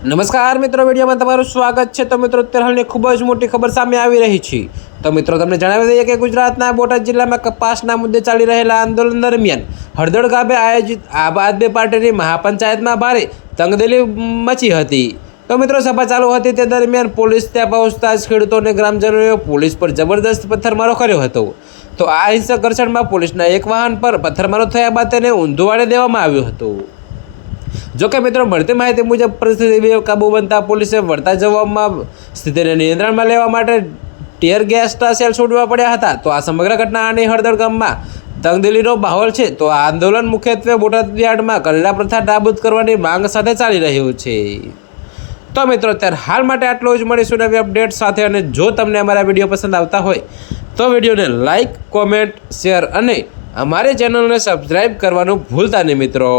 નમસ્કાર મિત્રો, વિડીયોમાં તમારું સ્વાગત છે. તો મિત્રો, અત્યારે ખૂબ જ મોટી ખબર સામે આવી રહી છે. તો મિત્રો, તમને જણાવી દઈએ કે ગુજરાતના બોટાદ જિલ્લામાં કપાસના મુદ્દે ચાલી રહેલા આંદોલન દરમિયાન હળદળ ગામે આયોજિત આમ આદમી પાર્ટીની મહાપંચાયતમાં ભારે તંગદિલી મચી હતી. તો મિત્રો, સભા ચાલુ હતી તે દરમિયાન પોલીસ ત્યાં પહોંચતા જ ખેડૂતો અને ગ્રામજનોએ પોલીસ પર જબરદસ્ત પથ્થરમારો કર્યો હતો. તો આ હિંસક ઘર્ષણમાં પોલીસના એક વાહન પર પથ્થરમારો થયા બાદ તેને ઊંધુવાડે દેવામાં આવ્યું હતું. જોકે મિત્રો, મળતી માહિતી મુજબ પરિસ્થિતિ કાબુ બનતા પોલીસે વળતા જવાબમાં સ્થિતિને નિયંત્રણમાં લેવા માટે ટીયર ગેસના સેલ છોડવા પડ્યા હતા. તો આ સમગ્ર ઘટના અને હળદર ગામમાં તંગદિલીનો માહોલ છે. તો આ આંદોલન મુખ્યત્વે બોટાદ યાર્ડમાં કલડા પ્રથા નાબૂદ કરવાની માંગ સાથે ચાલી રહ્યું છે. તો મિત્રો, અત્યારે હાલ માટે આટલું જ. મળીશું નવી અપડેટ સાથે અને જો તમને અમારા વીડિયો પસંદ આવતા હોય, તો વિડીયોને લાઇક કોમેન્ટ, શેર અને અમારી ચેનલને સબસ્ક્રાઈબ કરવાનું ભૂલતા નહીં મિત્રો.